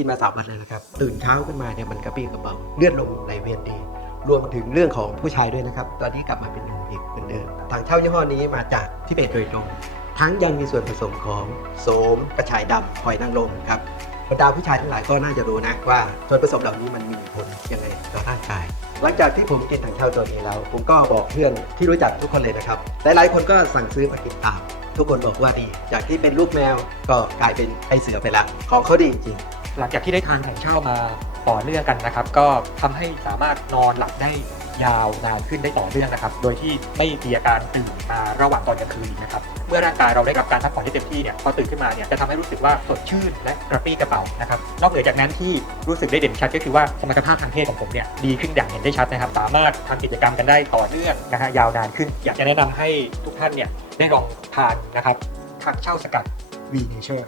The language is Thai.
กินมาสามวันเลยนะครับ ตื่นเช้าขึ้นมาเนี่ยมันกระปี้กระเป๋าเลือดลมไหลเวียนดี รวมถึงเรื่องของผู้ชายด้วยนะครับ ตอนนี้กลับมาเป็นหนุ่มอีกเหมือนเดิมทางเช่ายี่ห้อนี้มาจากทิเบตโดยตรง ทั้งยังมีส่วนผสมของโสมกระชายดำหอยนางรมครับบรรดาผู้ชายทั้งหลายก็น่าจะรู้นะว่าส่วนผสมเหล่านี้มันมีผลยังไงต่อร่างกายหลังจากที่ผมกินทางเช่าตัวนี้แล้ว ผมก็บอกเพื่อนที่รู้จักทุกคนเลยนะครับ หลายๆ คนก็สั่งซื้อมากินตาม ทุกคนบอกว่าดี จากที่เป็นลูกแมวก็กลายเป็นไอเสือไปละของเขาดีจริงหลังจากที่ได้ทานถังเช่ามาต่อเนื่องกันนะครับ ก็ทำให้สามารถนอนหลับได้ยาวนานขึ้นได้ต่อเนื่องนะครับ โดยที่ไม่มีอาการตื่นมาระหว่างตอนกลางคืนนะครับ เมื่อร่างกายเราได้รับการพักผ่อนที่เต็มที่เนี่ย พอตื่นขึ้นมาเนี่ย จะทำให้รู้สึกว่าสดชื่นและกระปรี้กระเป๋านะครับ นอกเหนือจากนั้นที่รู้สึกได้เด่นชัดก็คือว่าสมรรถภาพทางเพศของผมเนี่ยดีขึ้นอย่างเห็นได้ชัดนะครับ สามารถทำกิจกรรมกันได้ต่อเนื่องนะฮะยาวนานขึ้น อยากจะแนะนำให้ทุกท่านเนี่ย ได้ลองทานนะครับทางเช่าสกัด V Nature